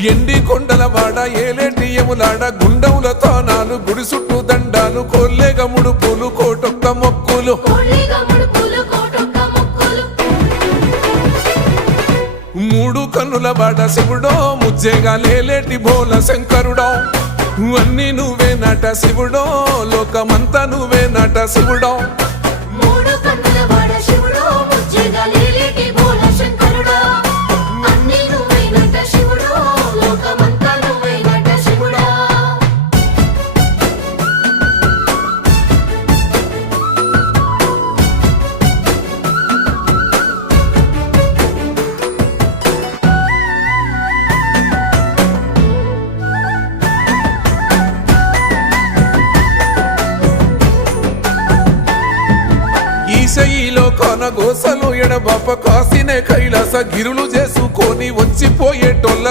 ఎండి కొండల వాడ ఏలేటి యములాడ గుండముల తానాలు గుడి చుట్టూ దండాలు కొల్లేగ ముడుపులు కోటొక్క మొక్కులు మూడు కన్నుల వాడ శివుడో ముజ్జేగా లేలేటి బోల శంకరుడో అన్ని నువ్వే నట శివుడో లోకమంతా నువ్వే నట శివుడో ఈశయిలో కొనగోసలు ఎడబాప కాసినే కైలాస గిరులు చేసుకొని వచ్చిపోయేటోళ్ళ